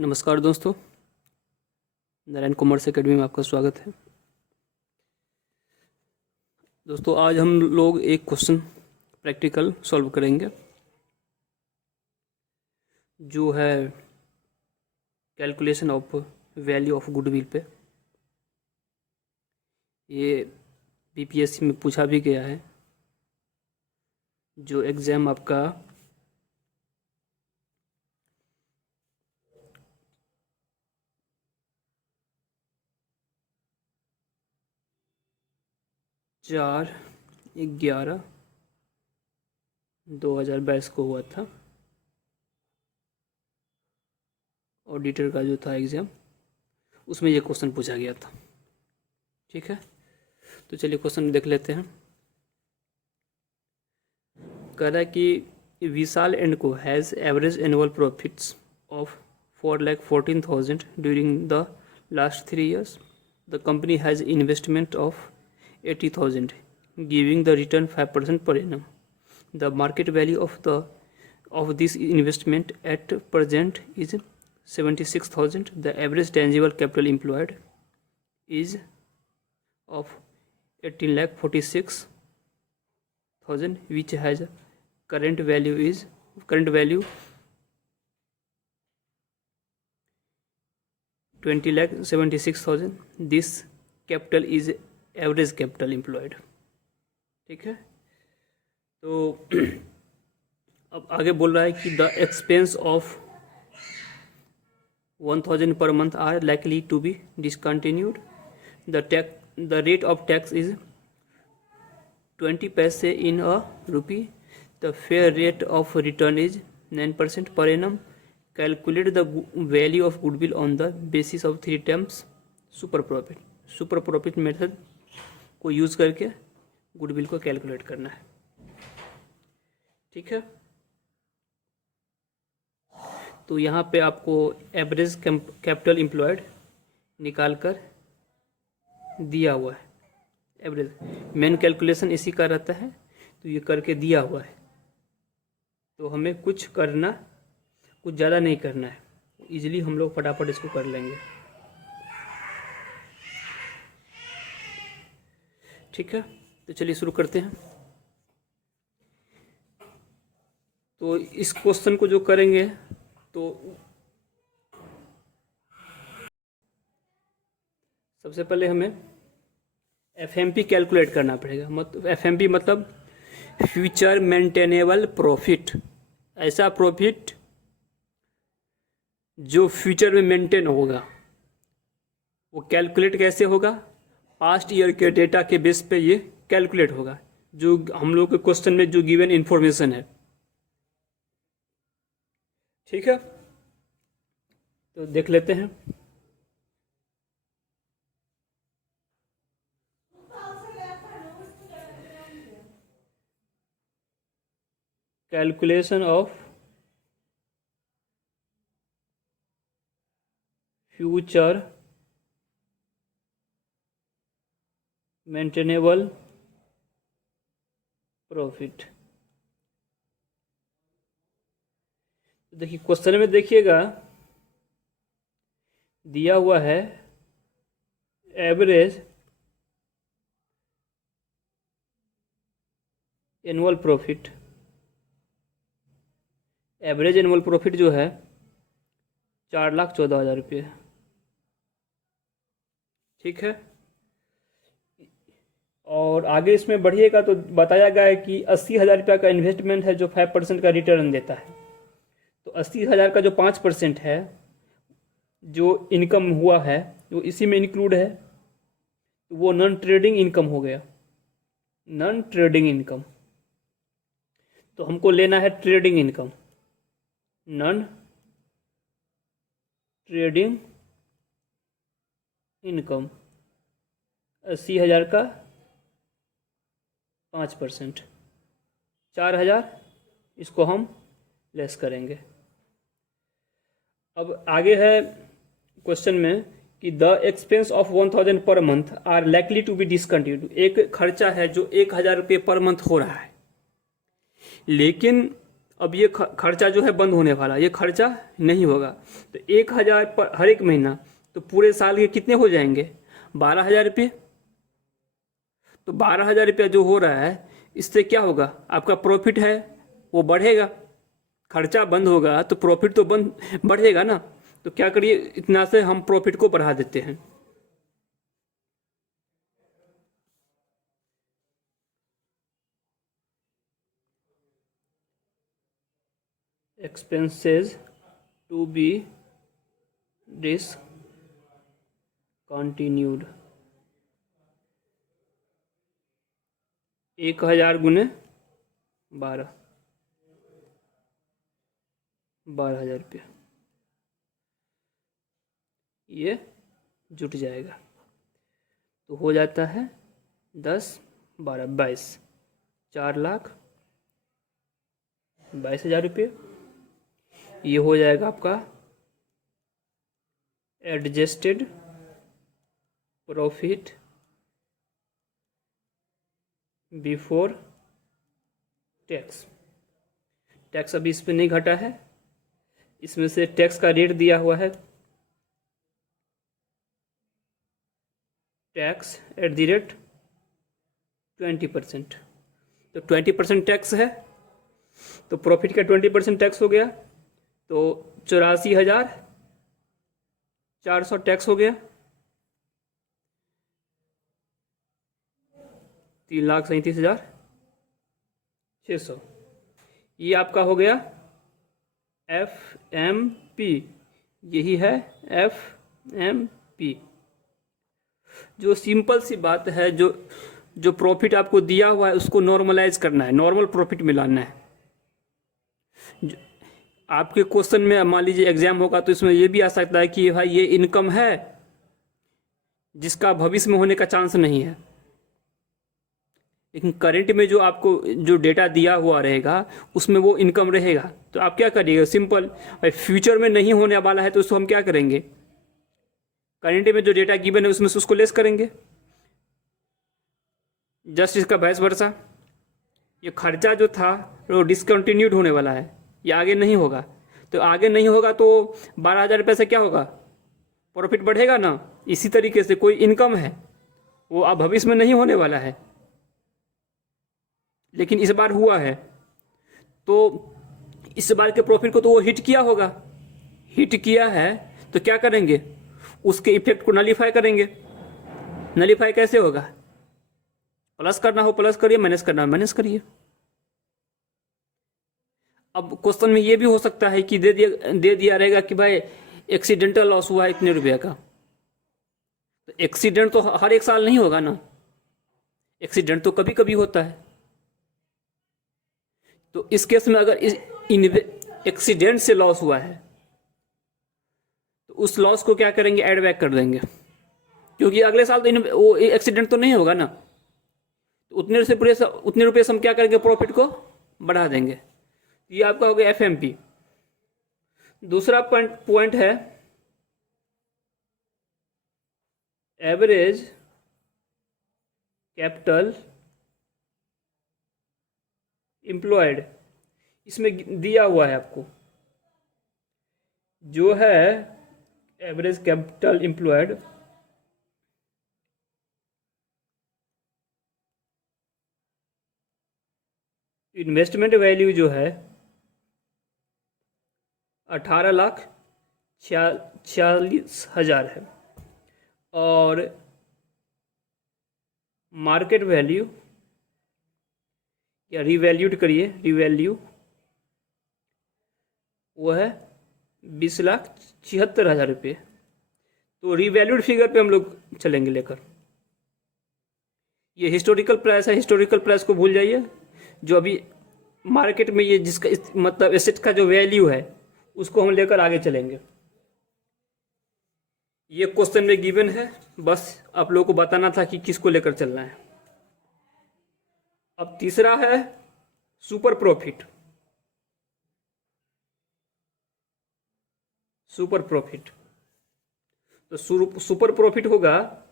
नमस्कार दोस्तों, Narayan commerce academy में आपका स्वागत है। दोस्तों आज हम लोग एक क्वेश्चन प्रैक्टिकल सॉल्व करेंगे जो है calculation of value of goodwill पे। ये बीपीएससी में पूछा भी गया है। जो एग्ज़ाम आपका 4/11/2022 को हुआ था। ऑडिटर का जो था एग्ज़ाम, उसमें ये क्वेश्चन पूछा गया था। ठीक है, तो चलिए क्वेश्चन देख लेते हैं। कह रहा है कि विशाल एंड को has average annual profits of 4,14,000 during the last 3 years. The company has investment of 80,000, giving the return 5% per annum. The market value of this investment at present is 76,000. The average tangible capital employed is of 18,46,000, which has current value 20,76,000. This capital is average capital employed. ठीक है, तो अब आगे बोल रहा है कि the expense of 1,000 per month are likely to be discontinued. The rate of tax is 20 paise in a rupee. The fair rate of return is 9% per annum. Calculate the value of goodwill on the basis of 3 terms super profit. Super profit method को use करके goodwill को calculate करना है। ठीक है, तो यहाँ पे आपको एवरेज कैपिटल एम्प्लॉयड निकाल कर दिया हुआ है। एवरेज मेन कैलकुलेशन इसी का रहता है, तो ये करके दिया हुआ है। तो हमें कुछ ज़्यादा नहीं करना है, इजीली हम लोग फटाफट इसको कर लेंगे। ठीक है, तो चलिए शुरू करते हैं। तो इस क्वेश्चन को जो करेंगे तो सबसे पहले हमें एफएमपी कैलकुलेट करना पड़ेगा। मतलब एफएमपी मतलब फ्यूचर मेंटेनेबल प्रॉफिट। ऐसा प्रॉफिट जो फ्यूचर में मेंटेन होगा। वो कैलकुलेट कैसे होगा? पास्ट ईयर के डेटा के बेस पे ये कैलकुलेट होगा, जो हम लोग के क्वेश्चन में जो गिवन इंफॉर्मेशन है। ठीक है, तो देख लेते हैं। Calculation of future maintainable profit. देखिए क्वेश्चन में देखिएगा दिया हुआ है average annual profit. Average annual profit जो है 4,14,000 रुपये। ठीक है, और आगे इसमें बढ़िएगा तो बताया गया है कि 80,000 रुपये का इन्वेस्टमेंट है जो 5% का रिटर्न देता है। तो 80,000 का जो 5% है जो इनकम हुआ है वो इसी में इंक्लूड है, तो वो नॉन ट्रेडिंग इनकम हो गया। नॉन ट्रेडिंग इनकम, तो हमको लेना है trading income. Non trading income 80,000 का 5%, 4,000 इसको हम लेस करेंगे। अब आगे है क्वेश्चन में कि the expense of 1,000 per month are likely to be discontinued. एक खर्चा है जो 1,000 रुपये पर मंथ हो रहा है, लेकिन अब ये खर्चा जो है बंद होने वाला, ये खर्चा नहीं होगा। तो 1,000 पर हर एक महीना, तो पूरे साल के कितने हो जाएंगे? 12,000 रुपये। तो 12,000 रुपया जो हो रहा है, इससे क्या होगा? आपका प्रॉफिट है वो बढ़ेगा। खर्चा बंद होगा तो प्रॉफिट तो बढ़ेगा ना। तो क्या करिए, इतना से हम प्रॉफिट को बढ़ा देते हैं। एक्सपेंसेस टू बी डिसकंटिन्यूड, 1,000 गुने 12, 12,000 रुपया ये जुट जाएगा। तो हो जाता है 10, 12, 22, 4,22,000 रुपये। ये हो जाएगा आपका adjusted profit before tax. Tax अभी इस पर नहीं घटा है, इसमें से टैक्स का रेट दिया हुआ है, टैक्स एट द रेट 20%। तो 20% टैक्स है, तो प्रॉफिट का 20% टैक्स हो गया, तो 84,400 टैक्स हो गया, 3,37,600। ये आपका हो गया FMP। यही है FMP। जो सिंपल सी बात है, जो प्रॉफिट आपको दिया हुआ है उसको नॉर्मलाइज करना है, नॉर्मल प्रॉफिट में लाना है। आपके क्वेश्चन में मान लीजिए एग्जाम होगा तो इसमें ये भी आ सकता है कि भाई ये इनकम है जिसका भविष्य में होने का चांस नहीं है, लेकिन करंट में जो आपको जो डेटा दिया हुआ रहेगा उसमें वो इनकम रहेगा। तो आप क्या करिएगा, सिंपल, भाई फ्यूचर में नहीं होने वाला है तो उसको हम क्या करेंगे, करंट में जो डेटा गिवन है उसमें से उसको लेस करेंगे। जस्ट इसका वाइस वर्सा, ये खर्चा जो था वो डिसकंटिन्यूड होने वाला है, ये आगे नहीं होगा। तो आगे नहीं होगा तो 12,000 रुपये से क्या होगा, प्रॉफिट बढ़ेगा ना। इसी तरीके से कोई इनकम है वो अब भविष्य में नहीं होने वाला है, लेकिन इस बार हुआ है, तो इस बार के प्रॉफिट को तो वो हिट किया होगा। हिट किया है तो क्या करेंगे, उसके इफेक्ट को नलीफाई करेंगे। नलीफाई कैसे होगा, प्लस करना हो प्लस करिए, माइनस करना हो माइनस करिए। अब क्वेश्चन में ये भी हो सकता है कि दे दिया रहेगा कि भाई एक्सीडेंटल लॉस हुआ है इतने रुपये का। तो एक्सीडेंट तो हर एक साल नहीं होगा ना, एक्सीडेंट तो कभी कभी होता है। तो इस केस में अगर एक्सीडेंट से लॉस हुआ है तो उस लॉस को क्या करेंगे, एड बैक कर देंगे, क्योंकि अगले साल तो वो एक्सीडेंट तो नहीं होगा ना। तो उतने रुपये से हम क्या करेंगे, प्रॉफिट को बढ़ा देंगे। ये आपका हो गया FMP। दूसरा पॉइंट है एवरेज कैपिटल एम्प्लॉयड। इसमें दिया हुआ है आपको जो है average capital employed, investment value जो है 18,46,000 है, और मार्केट वैल्यू या रिवैल्यूड करिए, रिवैल्यू वो है 20,76,000 रुपये। तो रिवैल्यूड फिगर पे हम लोग चलेंगे लेकर। ये हिस्टोरिकल प्राइस है, हिस्टोरिकल प्राइस को भूल जाइए। जो अभी मार्केट में ये जिसका मतलब एसेट का जो वैल्यू है उसको हम लेकर आगे चलेंगे। ये क्वेश्चन में गिवन है, बस आप लोगों को बताना था कि किसको लेकर चलना है। अब तीसरा है सुपर प्रॉफिट। सुपर प्रॉफिट, तो सुपर प्रॉफिट होगा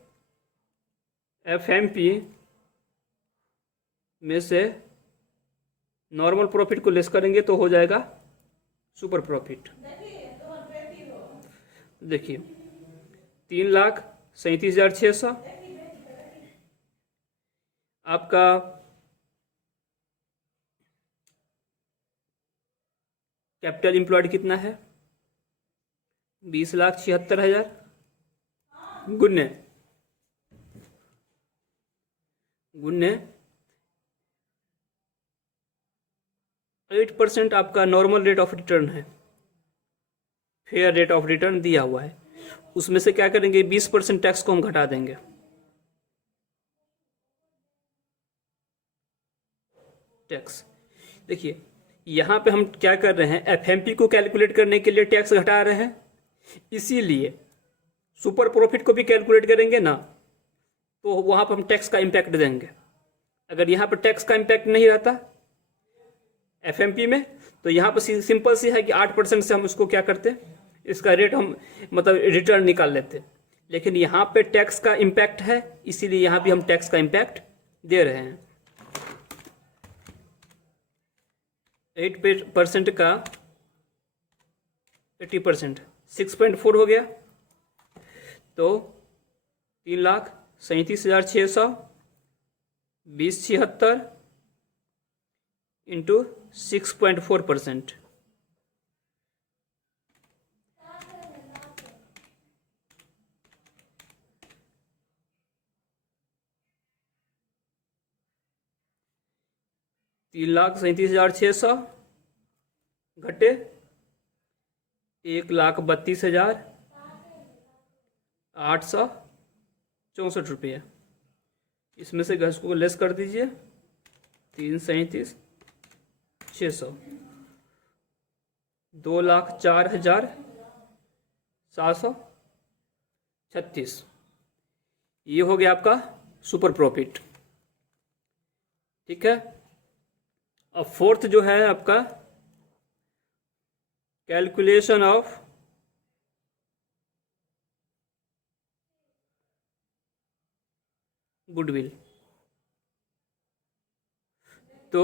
FMP में से नॉर्मल प्रॉफिट को लेस करेंगे तो हो जाएगा सुपर प्रॉफिट। देखिए 3,37,600 आपका कैपिटल एम्प्लॉयड कितना है 20,76,000 गुन्ने 8% आपका नॉर्मल रेट ऑफ रिटर्न है, फेयर रेट ऑफ रिटर्न दिया हुआ है। उसमें से क्या करेंगे 20% टैक्स को हम घटा देंगे। टैक्स देखिए यहाँ पे हम क्या कर रहे हैं, एफएमपी को कैलकुलेट करने के लिए टैक्स घटा रहे हैं, इसीलिए सुपर प्रॉफिट को भी कैलकुलेट करेंगे ना तो वहाँ पर हम टैक्स का इम्पैक्ट देंगे। अगर यहाँ पर टैक्स का इम्पैक्ट नहीं रहता एफएमपी में तो यहाँ पर सिंपल सी है कि 8% से हम उसको क्या करते, इसका रेट हम मतलब रिटर्न निकाल लेते। लेकिन यहाँ पे टैक्स का इम्पैक्ट है, इसीलिए यहाँ भी हम टैक्स का इम्पैक्ट दे रहे हैं। 8% का 80% 6.4 हो गया, तो 3,37,600 20,76 इंटू 6.4%। तीन लाख 37,600 घटे 1,32,864 रुपये। इसमें से गैस को लेस कर दीजिए 3,37,600 2,04,736 ये हो गया आपका सुपर प्रॉफिट। ठीक है, अब फोर्थ जो है आपका कैलकुलेशन ऑफ गुडविल। तो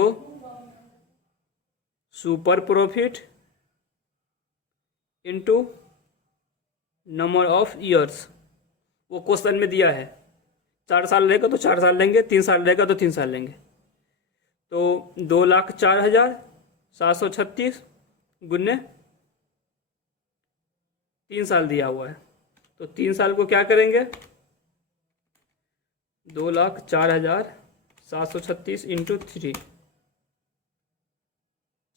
super profit into number of years, वो क्वेश्चन में दिया है 4 साल रहेगा तो 4 साल लेंगे, 3 साल रहेगा तो 3 साल लेंगे। तो 2,04,736 गुन्ने 3 साल दिया हुआ है, तो 3 साल को क्या करेंगे 2,04,736 इंटू 3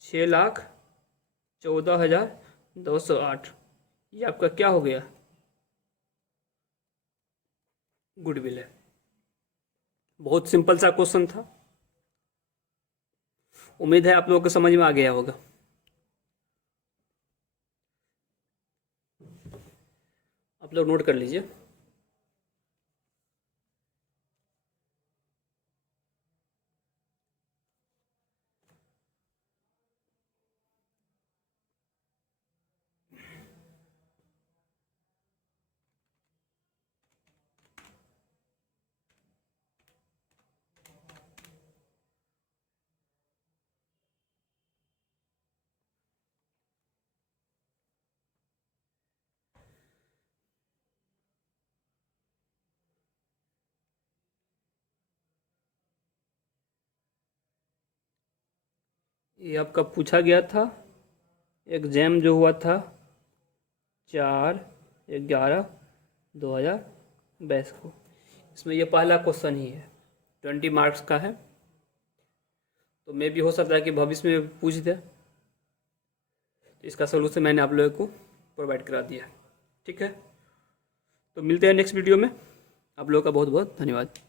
6,14,208 ये आपका क्या हो गया गुडविल है। बहुत सिंपल सा क्वेश्चन था, उम्मीद है आप लोगों को समझ में आ गया होगा। आप लोग नोट कर लीजिए। ये आपका पूछा गया था, एग्जाम जो हुआ था 4/11/2022 को। इसमें ये पहला क्वेश्चन ही है, 20 मार्क्स का है, तो मे भी हो सकता है कि भविष्य में पूछ दे। तो इसका सलूशन मैंने आप लोगों को प्रोवाइड करा दिया। ठीक है, तो मिलते हैं नेक्स्ट वीडियो में। आप लोगों का बहुत बहुत धन्यवाद।